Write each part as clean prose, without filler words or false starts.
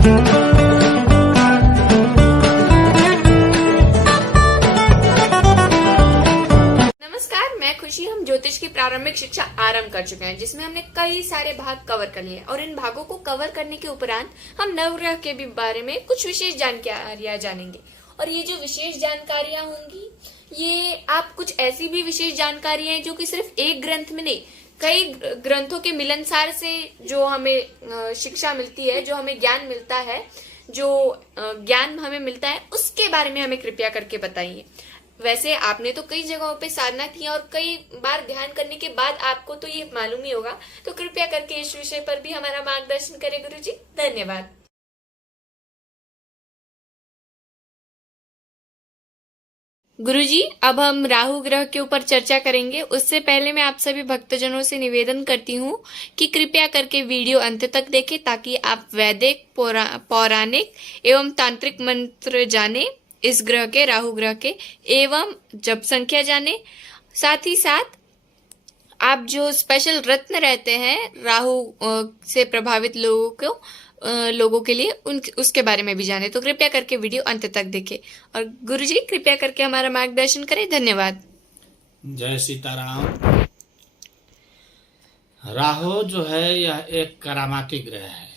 नमस्कार, मैं खुशी। हम ज्योतिष की प्रारंभिक शिक्षा आरंभ कर चुके हैं, जिसमें हमने कई सारे भाग कवर कर लिए हैं और इन भागों को कवर करने के उपरांत हम नवग्रह के भी बारे में कुछ विशेष जानकारियां जानेंगे। और ये जो विशेष जानकारियां होंगी, ये आप कुछ ऐसी भी विशेष जानकारियां हैं जो कि सिर्फ एक ग्रंथ में नहीं, कई ग्रंथों के मिलनसार से जो हमें शिक्षा मिलती है, जो हमें ज्ञान मिलता है, जो ज्ञान हमें मिलता है, उसके बारे में हमें कृपया करके बताइए। वैसे आपने तो कई जगहों पे साधना की और कई बार ध्यान करने के बाद आपको तो ये मालूम ही होगा, तो कृपया करके इस विषय पर भी हमारा मार्गदर्शन करें गुरुजी। धन्यवाद। गुरुजी, अब हम राहु ग्रह के ऊपर चर्चा करेंगे। उससे पहले मैं आप सभी भक्तजनों से निवेदन करती हूँ कि कृपया करके वीडियो अंत तक देखें, ताकि आप वैदिक, पौराणिक एवं तांत्रिक मंत्र जाने, इस ग्रह के, राहु ग्रह के, एवं जप संख्या जाने। साथ ही साथ आप जो स्पेशल रत्न रहते हैं राहु से प्रभावित लोगों के लिए, उसके बारे में भी जाने। तो कृपया करके वीडियो अंत तक देखें और गुरुजी कृपया करके हमारा मार्गदर्शन करें। धन्यवाद। जय सीताराम। राहु जो है यह एक करामाती ग्रह है।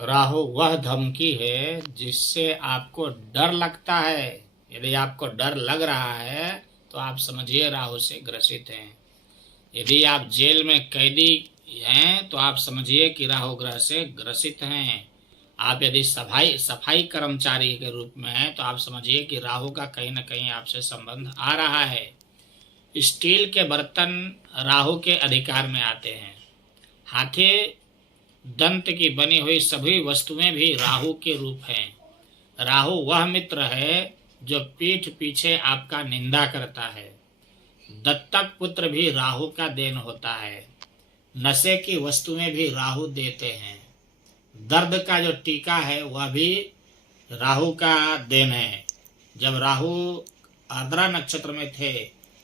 राहु वह धमकी है जिससे आपको डर लगता है। यदि आपको डर लग रहा है तो आप समझिए राहु से ग्रसित हैं। यदि आप जेल में कैदी हैं तो आप समझिए कि राहु ग्रह से ग्रसित हैं। आप यदि सफाई कर्मचारी के रूप में हैं तो आप समझिए कि राहु का कहीं न कहीं आपसे संबंध आ रहा है। स्टील के बर्तन राहु के अधिकार में आते हैं। हाथी दंत की बनी हुई सभी वस्तुएं भी राहु के रूप हैं। राहु वह मित्र है जो पीठ पीछे आपका निंदा करता है। दत्तक पुत्र भी राहु का देन होता है। नशे की वस्तुएं भी राहु देते हैं। दर्द का जो टीका है वह भी राहु का देन है। जब राहु आर्द्रा नक्षत्र में थे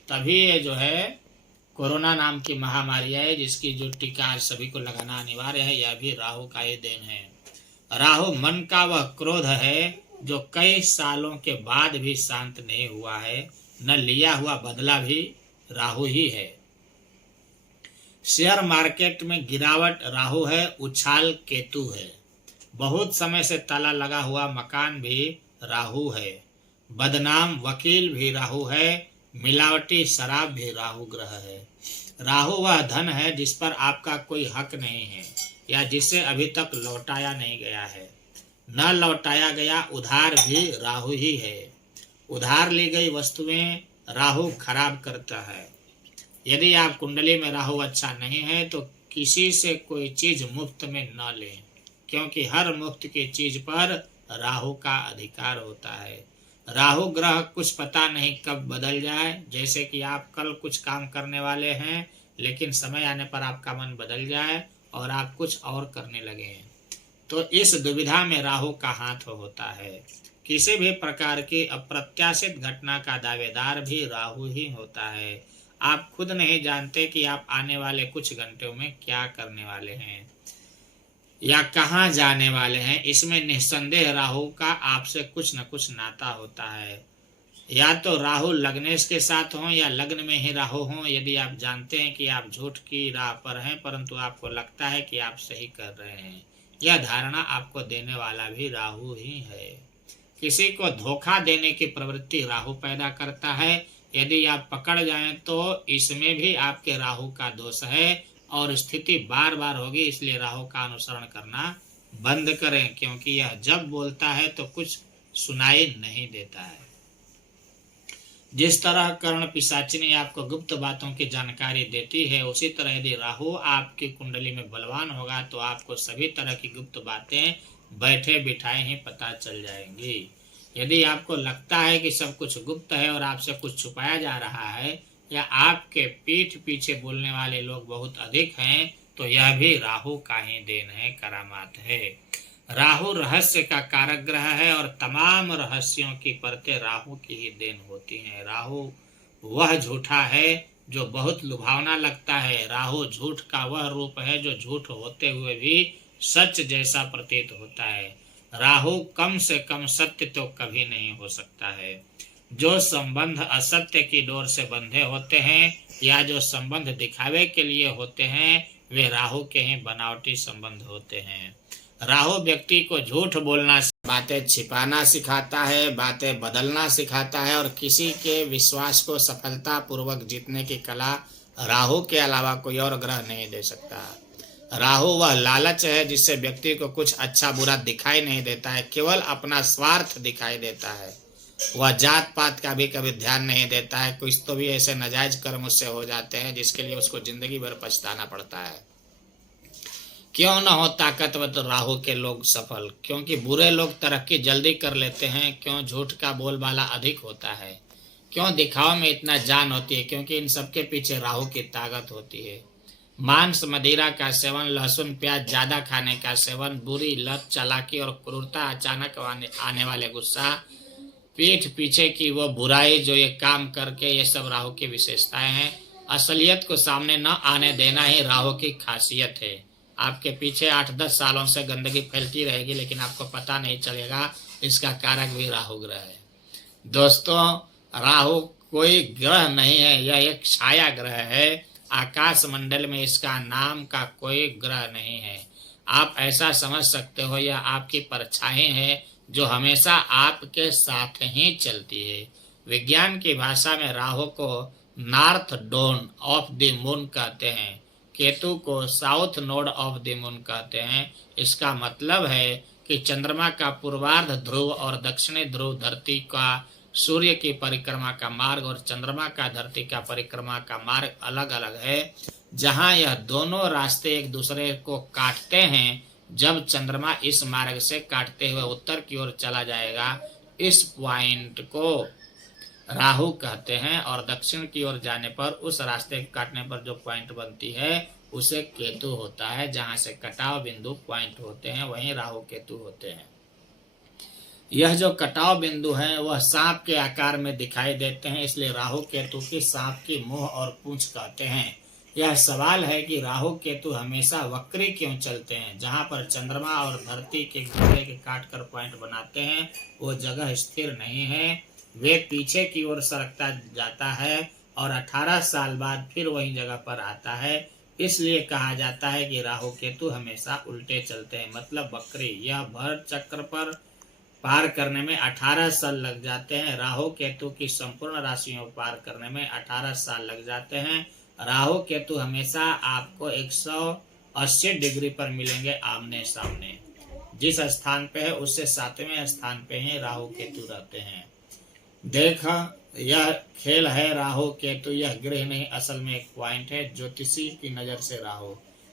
तभी ये जो है कोरोना नाम की महामारी है, जिसकी जो टीका आज सभी को लगाना अनिवार्य है, यह भी राहु का ही देन है। राहु मन का वह क्रोध है जो कई सालों के बाद भी शांत नहीं हुआ है। न लिया हुआ बदला भी राहु ही है। शेयर मार्केट में गिरावट राहु है, उछाल केतु है। बहुत समय से ताला लगा हुआ मकान भी राहु है। बदनाम वकील भी राहु है। मिलावटी शराब भी राहु ग्रह है। राहु वह धन है जिस पर आपका कोई हक नहीं है या जिसे अभी तक लौटाया नहीं गया है। न लौटाया गया उधार भी राहु ही है। उधार ली गई वस्तुएं राहु खराब करता है। यदि आप कुंडली में राहु अच्छा नहीं है तो किसी से कोई चीज मुफ्त में न लें, क्योंकि हर मुफ्त की चीज पर राहु का अधिकार होता है। राहु ग्रह कुछ पता नहीं कब बदल जाए। जैसे कि आप कल कुछ काम करने वाले हैं, लेकिन समय आने पर आपका मन बदल जाए और आप कुछ और करने लगे हैं, तो इस दुविधा में राहु का हाथ होता है। किसी भी प्रकार की अप्रत्याशित घटना का दावेदार भी राहु ही होता है। आप खुद नहीं जानते कि आप आने वाले कुछ घंटों में क्या करने वाले हैं या कहाँ जाने वाले हैं। इसमें निस्संदेह राहु का आपसे कुछ न कुछ नाता होता है। या तो राहु लग्नेश के साथ हो या लग्न में ही राहु हो। यदि आप जानते हैं कि आप झूठ की राह पर हैं, परंतु आपको लगता है कि आप सही कर रहे हैं, यह धारणा आपको देने वाला भी राहु ही है। किसी को धोखा देने की प्रवृत्ति राहु पैदा करता है। यदि आप पकड़ जाएं तो इसमें भी आपके राहु का दोष है और स्थिति बार बार होगी। इसलिए राहु का अनुसरण करना बंद करें, क्योंकि यह जब बोलता है तो कुछ सुनाई नहीं देता है। जिस तरह कर्ण पिशाचिनी आपको गुप्त बातों की जानकारी देती है, उसी तरह यदि राहु आपकी कुंडली में बलवान होगा तो आपको सभी तरह की गुप्त बातें बैठे बिठाए ही पता चल जाएंगी। यदि आपको लगता है कि सब कुछ गुप्त है और आपसे कुछ छुपाया जा रहा है, या आपके पीठ पीछे बोलने वाले लोग बहुत अधिक हैं, तो यह भी राहु का ही देन है, करामात है। राहु रहस्य का कारक ग्रह है और तमाम रहस्यों की परतें राहु की ही देन होती हैं। राहु वह झूठा है जो बहुत लुभावना लगता है। राहु झूठ का वह रूप है जो झूठ होते हुए भी सच जैसा प्रतीत होता है। राहु कम से कम सत्य तो कभी नहीं हो सकता है। जो संबंध असत्य की डोर से बंधे होते हैं या जो संबंध दिखावे के लिए होते हैं, वे राहु के ही बनावटी संबंध होते हैं। राहु व्यक्ति को झूठ बोलना, बातें छिपाना सिखाता है, बातें बदलना सिखाता है और किसी के विश्वास को सफलता पूर्वक जीतने की कला राहु के अलावा कोई और ग्रह नहीं दे सकता। राहु वह लालच है जिससे व्यक्ति को कुछ अच्छा बुरा दिखाई नहीं देता है, केवल अपना स्वार्थ दिखाई देता है। वह जात पात का भी कभी ध्यान नहीं देता है। कुछ तो भी ऐसे नाजायज कर्म उससे हो जाते हैं जिसके लिए उसको जिंदगी भर पछताना पड़ता है। क्यों न हो ताकतवर राहु के लोग सफल? क्योंकि बुरे लोग तरक्की जल्दी कर लेते हैं। क्यों झूठ का बोलबाला अधिक होता है? क्यों दिखावा में इतना जान होती है? क्योंकि इन सबके पीछे राहु की ताकत होती है। मांस मदिरा का सेवन, लहसुन प्याज ज्यादा खाने का सेवन, बुरी लत, चालाकी और क्रूरता, अचानक आने वाले गुस्सा, पीठ पीछे की वो बुराई जो ये काम करके, ये सब राहु की विशेषताएं हैं। असलियत को सामने न आने देना ही राहु की खासियत है। आपके पीछे 8-10 सालों से गंदगी फैलती रहेगी लेकिन आपको पता नहीं चलेगा। इसका कारक भी राहु ग्रह है। दोस्तों, राहु कोई ग्रह नहीं है, यह एक छाया ग्रह है। आकाश मंडल में इसका नाम का कोई ग्रह नहीं है। आप ऐसा समझ सकते हो यह आपकी परछाई है जो हमेशा आपके साथ ही चलती है। विज्ञान की भाषा में राहु को नॉर्थ डोन ऑफ द मून कहते हैं, केतु को south node of the moon कहते हैं। इसका मतलब है कि चंद्रमा का पूर्वार्ध ध्रुव और दक्षिणी ध्रुव धरती का सूर्य की परिक्रमा का मार्ग और चंद्रमा का धरती का परिक्रमा का मार्ग अलग अलग है। जहां यह दोनों रास्ते एक दूसरे को काटते हैं, जब चंद्रमा इस मार्ग से काटते हुए उत्तर की ओर चला जाएगा, इस पॉइंट को राहु कहते हैं और दक्षिण की ओर जाने पर उस रास्ते के काटने पर जो पॉइंट बनती है उसे केतु होता है। जहां से कटाव बिंदु पॉइंट होते हैं वहीं राहु केतु होते हैं। यह जो कटाव बिंदु है वह सांप के आकार में दिखाई देते हैं, इसलिए राहु केतु की सांप की मुंह और पूंछ कहते हैं। यह सवाल है कि राहु केतु हमेशा वक्री क्यों चलते हैं? जहां पर चंद्रमा और धरती के घेरे के काट कर पॉइंट बनाते हैं वो जगह स्थिर नहीं है, वे पीछे की ओर सरकता जाता है और 18 साल बाद फिर वही जगह पर आता है। इसलिए कहा जाता है कि राहु केतु हमेशा उल्टे चलते हैं, मतलब वक्री। यह भर चक्र पर पार करने में 18 साल लग जाते हैं। राहु केतु की संपूर्ण राशियों पार करने में 18 साल लग जाते हैं। राहु केतु हमेशा आपको 180 डिग्री पर मिलेंगे आमने सामने। जिस स्थान पे है उससे 7वें स्थान पे ही राहु केतु रहते हैं। देखा, यह खेल है राहु केतु, यह ग्रह नहीं, असल में एक पॉइंट है ज्योतिषी की नजर से।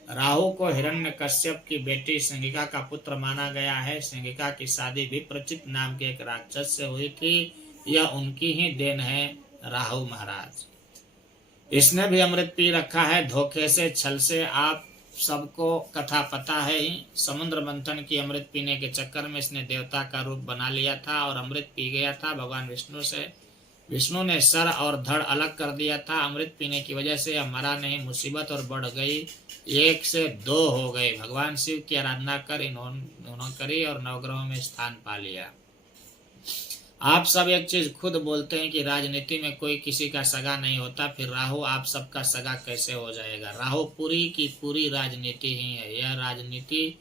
राहु को हिरण्यकश्यप की बेटी सिंगिका का पुत्र माना गया है। सिंगिका की शादी विप्रचित नाम के एक राक्षस से हुई थी। यह उनकी ही देन है, राहु महाराज। इसने भी अमृत पी रखा है धोखे से, छल से। आप सबको कथा पता है ही। समुद्र मंथन की अमृत पीने के चक्कर में इसने देवता का रूप बना लिया था और अमृत पी गया था भगवान विष्णु से। विष्णु ने सर और धड़ अलग कर दिया था। अमृत पीने की वजह से यह मरा नहीं, मुसीबत और बढ़ गई, 1 से 2 हो गए। भगवान शिव की आराधना कर इन्होंने करी और नवग्रहों में स्थान पा लिया। आप सब एक चीज खुद बोलते हैं कि राजनीति में कोई किसी का सगा नहीं होता, फिर राहु आप सबका सगा कैसे हो जाएगा? राहु पूरी की पूरी राजनीति ही है। यह राजनीति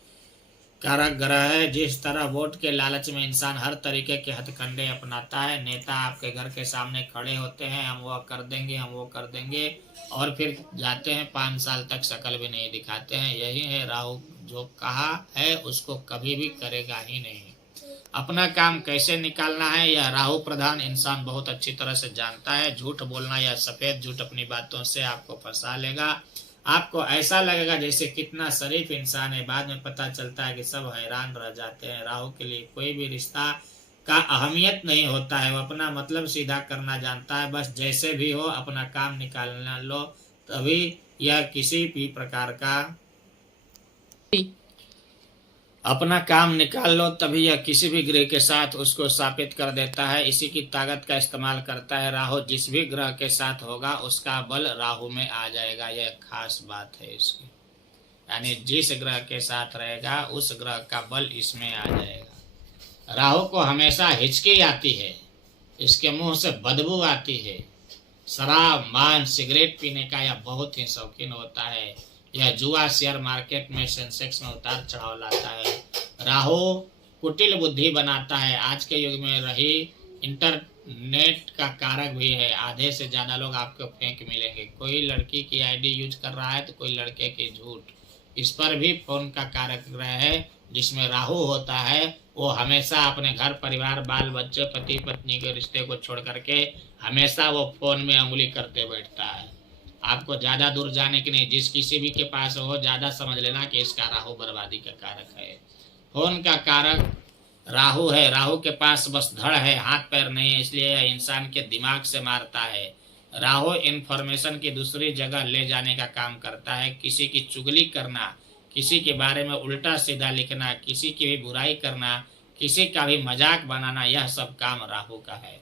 कारक ग्रह है। जिस तरह वोट के लालच में इंसान हर तरीके के हथकंडे अपनाता है। नेता आपके घर के सामने खड़े होते हैं, हम वो कर देंगे, हम वो कर देंगे, और फिर जाते हैं 5 साल तक शकल भी नहीं दिखाते हैं। यही है राहु, जो कहा है उसको कभी भी करेगा ही नहीं। अपना काम कैसे निकालना है यह राहु प्रधान इंसान बहुत अच्छी तरह से जानता है। झूठ बोलना या सफेद झूठ अपनी बातों से आपको फंसा लेगा। आपको ऐसा लगेगा जैसे कितना शरीफ इंसान है, बाद में पता चलता है कि सब हैरान रह जाते हैं। राहु के लिए कोई भी रिश्ता का अहमियत नहीं होता है, वो अपना मतलब सीधा करना जानता है। बस जैसे भी हो अपना काम निकालना लो, तभी यह किसी भी प्रकार का अपना काम निकाल लो, तभी यह किसी भी ग्रह के साथ उसको स्थापित कर देता है। इसी की ताकत का इस्तेमाल करता है राहु। जिस भी ग्रह के साथ होगा उसका बल राहु में आ जाएगा, यह खास बात है इसकी। यानी जिस ग्रह के साथ रहेगा उस ग्रह का बल इसमें आ जाएगा। राहु को हमेशा हिचकी आती है, इसके मुंह से बदबू आती है, शराब मांस सिगरेट पीने का यह बहुत ही शौकीन होता है। यह जुआ शेयर मार्केट में सेंसेक्स में उतार चढ़ाव लाता है। राहु कुटिल बुद्धि बनाता है। आज के युग में रही इंटरनेट का कारक भी है। आधे से ज़्यादा लोग आपको फेंक मिलेंगे। कोई लड़की की आईडी यूज कर रहा है तो कोई लड़के की झूठ। इस पर भी फोन का कारक ग्रह है जिसमें राहु होता है। वो हमेशा अपने घर परिवार बाल बच्चे पति पत्नी के रिश्ते को छोड़ करके हमेशा वो फोन में उंगली करते बैठता है। आपको ज़्यादा दूर जाने की नहीं, जिस किसी भी के पास हो ज़्यादा समझ लेना कि इसका राहु बर्बादी का कारक है। फोन का कारक राहु है। राहु के पास बस धड़ है, हाथ पैर नहीं है, इसलिए यह इंसान के दिमाग से मारता है। राहु इन्फॉर्मेशन की दूसरी जगह ले जाने का काम करता है। किसी की चुगली करना, किसी के बारे में उल्टा सीधा लिखना, किसी की भी बुराई करना, किसी का भी मजाक बनाना, यह सब काम राहु का है।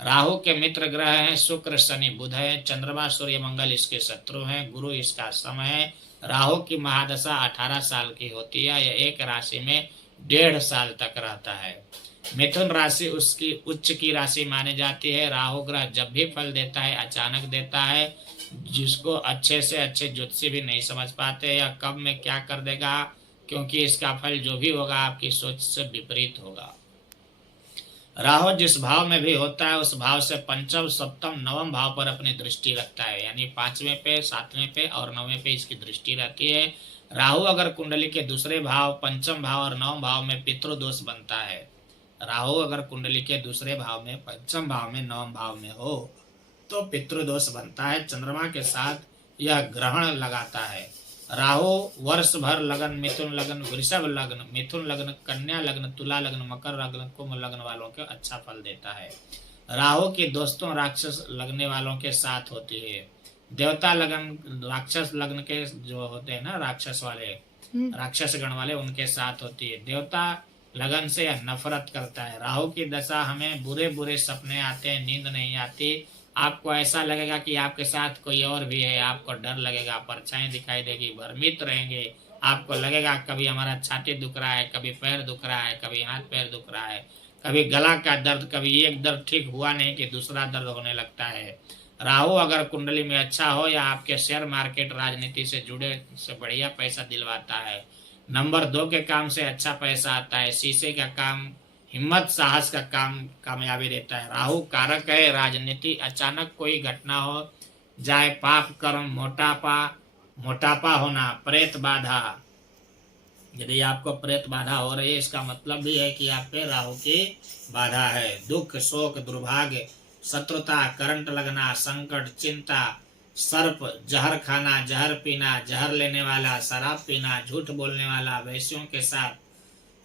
राहु के मित्र ग्रह हैं शुक्र शनि बुध है। चंद्रमा सूर्य मंगल इसके शत्रु हैं। गुरु इसका सम है। राहु की महादशा 18 साल की होती है। यह एक राशि में 1.5 साल तक रहता है। मिथुन राशि उसकी उच्च की राशि मानी जाती है। राहु ग्रह जब भी फल देता है अचानक देता है, जिसको अच्छे से अच्छे ज्योतिषी भी नहीं समझ पाते या कब में क्या कर देगा, क्योंकि इसका फल जो भी होगा आपकी सोच से विपरीत होगा। राहु जिस भाव में भी होता है उस भाव से पंचम सप्तम नवम भाव पर अपनी दृष्टि रखता है, यानी 5वें पे 7वें पे और 9वें पे इसकी दृष्टि रहती है। राहु अगर कुंडली के दूसरे भाव पंचम भाव और नवम भाव में पितृदोष बनता है, राहु अगर कुंडली के दूसरे भाव में पंचम भाव में नवम भाव में हो तो पितृदोष बनता है। चंद्रमा के साथ यह ग्रहण लगाता है। राहु वर्ष भर लगन मिथुन लगन वृषभ लगन मिथुन लगन कन्या लगन तुला लगन मकर लगन कुंभ लगन वालों के अच्छा फल देता है। राहु की दोस्तों राक्षस लगने वालों के साथ होती है। देवता लगन राक्षस लगन के जो होते हैं ना राक्षस वाले राक्षस गण वाले उनके साथ होती है। देवता लगन से यह नफरत करता है। राहु की दशा हमें बुरे बुरे सपने आते हैं, नींद नहीं आती, आपको ऐसा लगेगा कि आपके साथ कोई और भी है, आपको डर लगेगा, परछाई दिखाई देगी, भ्रमित रहेंगे, आपको लगेगा कभी हमारा छाती दुख रहा है, कभी पैर दुख रहा है, कभी हाथ पैर दुख रहा है, कभी गला का दर्द, कभी एक दर्द ठीक हुआ नहीं कि दूसरा दर्द होने लगता है। राहु अगर कुंडली में अच्छा हो या आपके शेयर मार्केट राजनीति से जुड़े से बढ़िया पैसा दिलवाता है। नंबर 2 के काम से अच्छा पैसा आता है। शीशे का काम हिम्मत साहस का काम कामयाबी देता है। राहु कारक है राजनीति। अचानक कोई घटना हो जाए, पाप कर्म मोटापा होना, प्रेत बाधा, यदि आपको प्रेत बाधा हो रही है इसका मतलब भी है कि आप पे राहु की बाधा है। दुख शोक दुर्भाग्य शत्रुता करंट लगना संकट चिंता सर्प जहर खाना जहर पीना जहर लेने वाला शराब पीना झूठ बोलने वाला वैश्यों के साथ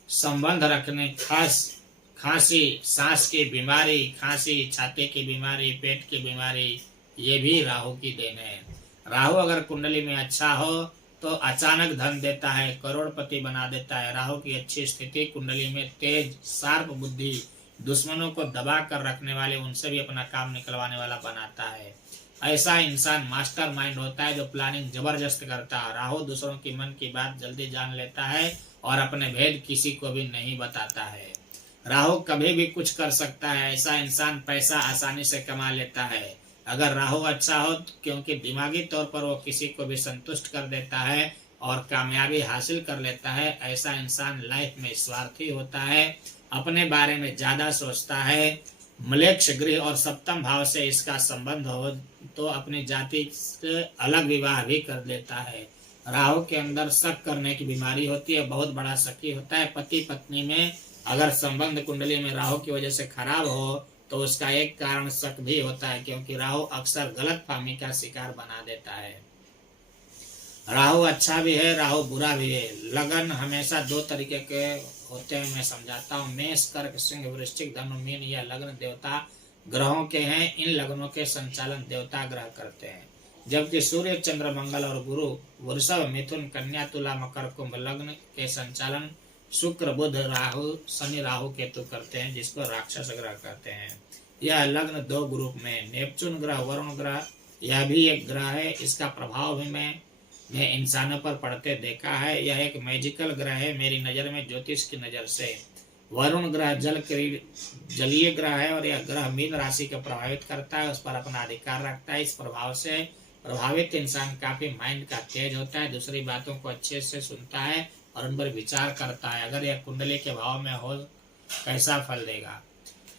संबंध रखने खांसी सांस की बीमारी खांसी छाती की बीमारी पेट की बीमारी ये भी राहु की देन है। राहु अगर कुंडली में अच्छा हो तो अचानक धन देता है, करोड़पति बना देता है। राहु की अच्छी स्थिति कुंडली में तेज शार्प बुद्धि दुश्मनों को दबा कर रखने वाले उनसे भी अपना काम निकलवाने वाला बनाता है। ऐसा इंसान मास्टर माइंड होता है जो प्लानिंग जबरदस्त करता है। राहु दूसरों की मन की बात जल्दी जान लेता है और अपने भेद किसी को भी नहीं बताता है। राहु कभी भी कुछ कर सकता है। ऐसा इंसान पैसा आसानी से कमा लेता है अगर राहु अच्छा हो, क्योंकि दिमागी तौर पर वो किसी को भी संतुष्ट कर देता है और कामयाबी हासिल कर लेता है। ऐसा इंसान लाइफ में स्वार्थी होता है, अपने बारे में ज्यादा सोचता है। मलेक्ष गृह और सप्तम भाव से इसका संबंध हो तो अपनी जाति से अलग विवाह भी कर लेता है। राहु के अंदर शक करने की बीमारी होती है, बहुत बड़ा शकी होता है। पति पत्नी में अगर संबंध कुंडली में राहु की वजह से खराब हो तो उसका एक कारण शक भी होता है, क्योंकि राहु अक्सर गलतफहमी का शिकार बना देता है। राहु अच्छा भी है राहु बुरा भी है। लगन हमेशा 2 तरीके के होते हैं, मैं समझाता हूँ। मेष कर्क सिंह वृश्चिक धनु मीन यह लग्न देवता ग्रहों के हैं। इन लग्नों के संचालन देवता ग्रह करते हैं, जबकि सूर्य चंद्र मंगल और गुरु वृषभ मिथुन कन्या तुला मकर कुंभ लग्न के संचालन शुक्र बुध राहु शनि राहु केतु करते हैं, जिसको राक्षस ग्रह कहते हैं। यह लग्न 2 ग्रुप में नेपचून ग्रह वरुण ग्रह यह भी एक ग्रह है। इसका प्रभाव भी मैं मैं इंसानों पर पड़ते देखा है। यह एक मैजिकल ग्रह है मेरी नज़र में, ज्योतिष की नज़र से। वरुण ग्रह जलीय ग्रह है और यह ग्रह मीन राशि को प्रभावित करता है, उस पर अपना अधिकार रखता है। इस प्रभाव से प्रभावित इंसान काफी माइंड का तेज होता है, दूसरी बातों को अच्छे से सुनता है और उन पर विचार करता है। अगर यह कुंडली के भाव में हो कैसा फल देगा?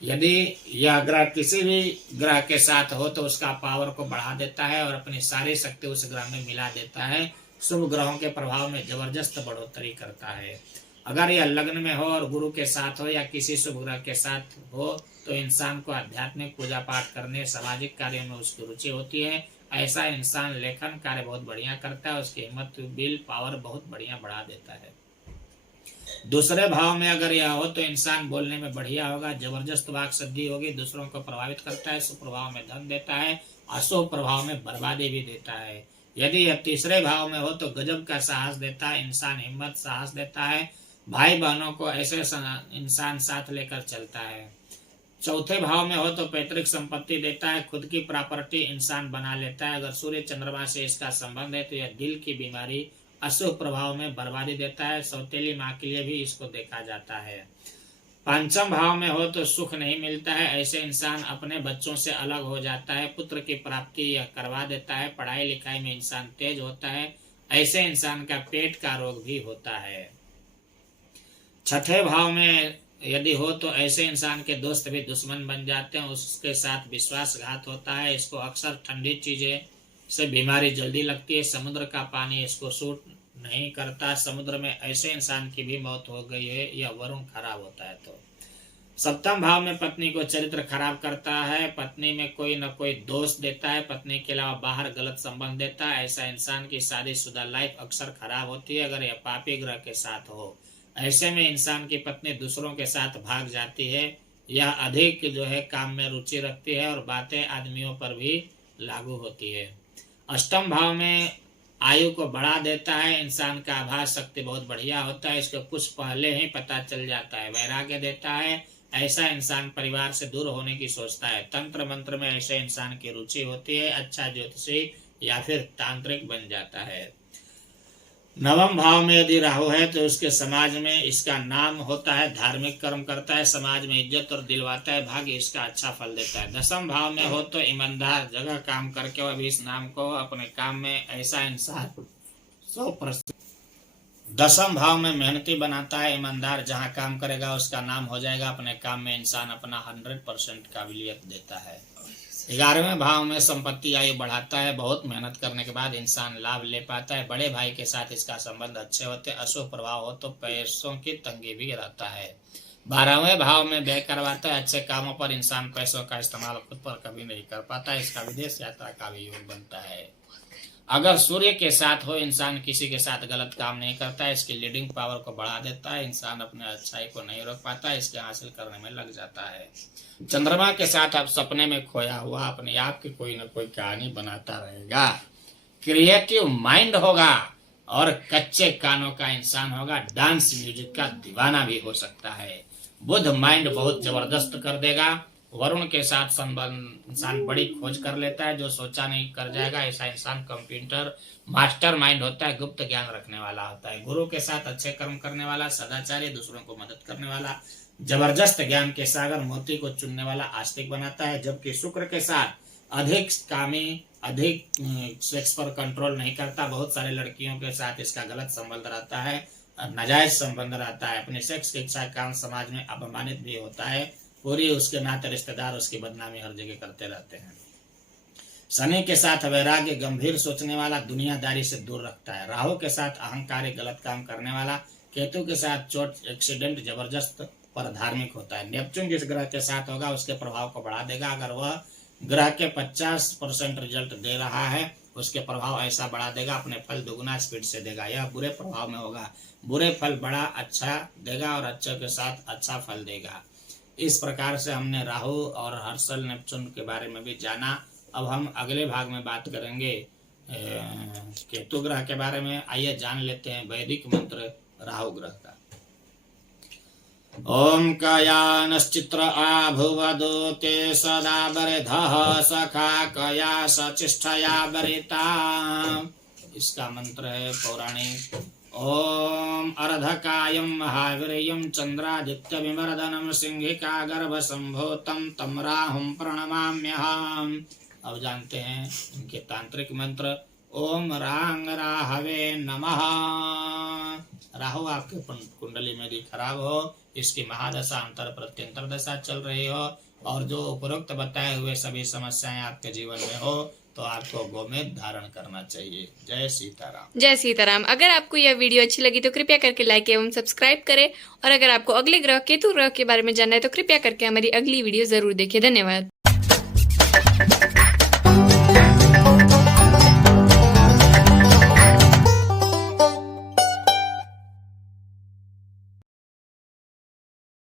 यदि यह ग्रह किसी भी ग्रह के साथ हो तो उसका पावर को बढ़ा देता है और अपनी सारी शक्ति उस ग्रह में मिला देता है। शुभ ग्रहों के प्रभाव में जबरदस्त बढ़ोतरी करता है। अगर यह लग्न में हो और गुरु के साथ हो या किसी शुभ ग्रह के साथ हो तो इंसान को आध्यात्मिक पूजा पाठ करने, सामाजिक कार्यों में उसकी रुचि होती है। ऐसा इंसान लेखन कार्य बहुत बढ़िया करता है, उसकी हिम्मत विल पावर बहुत बढ़िया बढ़ा देता है। दूसरे भाव में अगर यह हो तो इंसान बोलने में बढ़िया होगा, जबरदस्त वाक सिद्धि होगी, दूसरों को प्रभावित करता है, शुभ प्रभाव में धन देता है, अशुभ प्रभाव में बर्बादी भी देता है। यदि यह तीसरे भाव में हो तो गजब का साहस देता है, इंसान हिम्मत साहस देता है, भाई बहनों को ऐसे इंसान साथ लेकर चलता है। चौथे भाव में हो तो पैतृक संपत्ति देता है, खुद की प्रॉपर्टी इंसान बना लेता है। अगर सूर्य चंद्रमा से इसका संबंध है तो यह दिल की बीमारी, अशुभ प्रभाव में बर्बादी देता है। सौतेली माँ के लिए भी इसको देखा जाता है। पंचम भाव में हो तो सुख नहीं मिलता है, ऐसे इंसान अपने बच्चों से अलग हो जाता है। पुत्र की प्राप्ति यह करवा देता है, पढ़ाई लिखाई में इंसान तेज होता है, ऐसे इंसान का पेट का रोग भी होता है। छठे भाव में यदि हो तो ऐसे इंसान के दोस्त भी दुश्मन बन जाते हैं, उसके साथ विश्वासघात होता है। इसको अक्सर ठंडी चीजें से बीमारी जल्दी लगती है, समुद्र का पानी इसको सूट नहीं करता। समुद्र में ऐसे इंसान की भी मौत हो गई है, यह वरुण खराब होता है तो। सप्तम भाव में पत्नी को चरित्र खराब करता है, पत्नी में कोई न कोई दोष देता है, पत्नी के अलावा बाहर गलत संबंध देता है। ऐसा इंसान की शादीशुदा लाइफ अक्सर खराब होती है अगर यह पापी ग्रह के साथ हो। ऐसे में इंसान की पत्नी दूसरों के साथ भाग जाती है, यह अधिक जो है काम में रुचि रखती है और बातें आदमियों पर भी लागू होती है। अष्टम भाव में आयु को बढ़ा देता है, इंसान का आभास शक्ति बहुत बढ़िया होता है, इसको कुछ पहले ही पता चल जाता है। वैराग्य देता है, ऐसा इंसान परिवार से दूर होने की सोचता है। तंत्र मंत्र में ऐसे इंसान की रुचि होती है, अच्छा ज्योतिषी या फिर तांत्रिक बन जाता है। नवम भाव में यदि राहु है तो उसके समाज में इसका नाम होता है, धार्मिक कर्म करता है, समाज में इज्जत और दिलवाता है, भाग्य इसका अच्छा फल देता है। दसम भाव में हो तो ईमानदार, जगह काम करके वह भी इस नाम को अपने काम में ऐसा इंसान 100%। दसम भाव में मेहनती बनाता है, ईमानदार, जहाँ काम करेगा उसका नाम हो जाएगा, अपने काम में इंसान अपना 100% काबिलियत देता है। 11वें भाव में संपत्ति आयु बढ़ाता है, बहुत मेहनत करने के बाद इंसान लाभ ले पाता है, बड़े भाई के साथ इसका संबंध अच्छे होते हैं, अशुभ प्रभाव हो तो पैसों की तंगी भी रहता है। 12वें भाव में व्यय करवाता है, अच्छे कामों पर इंसान पैसों का इस्तेमाल खुद पर कभी नहीं कर पाता, इसका विदेश यात्रा का भी योग बनता है। अगर सूर्य के साथ हो, इंसान किसी के साथ गलत काम नहीं करता है, इसकी लीडिंग पावर को बढ़ा देता है, इंसान अपने अच्छाई को नहीं रोक पाता, इसके हासिल करने में लग जाता है। चंद्रमा के साथ आप सपने में खोया हुआ अपने आप की कोई न कोई कहानी बनाता रहेगा, क्रिएटिव माइंड होगा और कच्चे कानों का इंसान होगा, डांस म्यूजिक का दीवाना भी हो सकता है। बुध माइंड बहुत जबरदस्त कर देगा। वरुण के साथ संबंध इंसान बड़ी खोज कर लेता है, जो सोचा नहीं कर जाएगा, ऐसा इंसान कंप्यूटर मास्टर माइंड होता है, गुप्त ज्ञान रखने वाला होता है। गुरु के साथ अच्छे कर्म करने वाला, सदाचारी, दूसरों को मदद करने वाला, जबरदस्त ज्ञान के सागर, मोती को चुनने वाला, आस्तिक बनाता है। जबकि शुक्र के साथ अधिक कामी, अधिक सेक्स पर कंट्रोल नहीं करता, बहुत सारे लड़कियों के साथ इसका गलत संबंध रहता है, नाजायज संबंध रहता है, अपने सेक्स की इच्छा के कारण समाज में अपमानित भी होता है, पूरी उसके नाते रिश्तेदार उसकी बदनामी हर जगह करते रहते हैं। शनि के साथ वैराग्य, गंभीर सोचने वाला, दुनियादारी से दूर रखता है। राहु के साथ अहंकारी, गलत काम करने वाला, केतु के साथ चोट, एक्सीडेंट, जबरदस्त पर धार्मिक होता है। नेपच्यून जिस ग्रह के साथ होगा उसके प्रभाव को बढ़ा देगा, अगर वह ग्रह के 50% रिजल्ट दे रहा है उसके प्रभाव ऐसा बढ़ा देगा, अपने फल दुगुना स्पीड से देगा। यह बुरे प्रभाव में होगा, बुरे फल बड़ा अच्छा देगा और अच्छे के साथ अच्छा फल देगा। इस प्रकार से हमने राहु और हर्षल नेपच्यून के बारे में भी जाना। अब हम अगले भाग में बात करेंगे केतु ग्रह के बारे में। आइए जान लेते हैं वैदिक मंत्र राहु ग्रह का। ओम कयानश्चित्र आभुवदोते सदा बरेधः सखा कया सचिष्ठया बरिता इसका मंत्र है पौराणिक। ओम अर्धकायं महावीर्यं चंद्रादित्य विमर्दनम सिंहिका गर्भ संभूतं तम राहुं प्रणमाम्यहम्। अब जानते हैं इनके तांत्रिक मंत्र। ओम रांग राहवे नमः। राहु आपके कुंडली में यदि खराब हो, इसकी महादशा अंतर प्रत्यंतर दशा चल रही हो और जो उपरोक्त बताए हुए सभी समस्याएं आपके जीवन में हो, तो आपको गोमेद धारण करना चाहिए। जय सीताराम। जय सीताराम। अगर आपको यह वीडियो अच्छी लगी तो कृपया करके लाइक एवं सब्सक्राइब करें, और अगर आपको अगले ग्रह केतु ग्रह के बारे में जानना है तो कृपया करके हमारी अगली वीडियो जरूर देखें। धन्यवाद।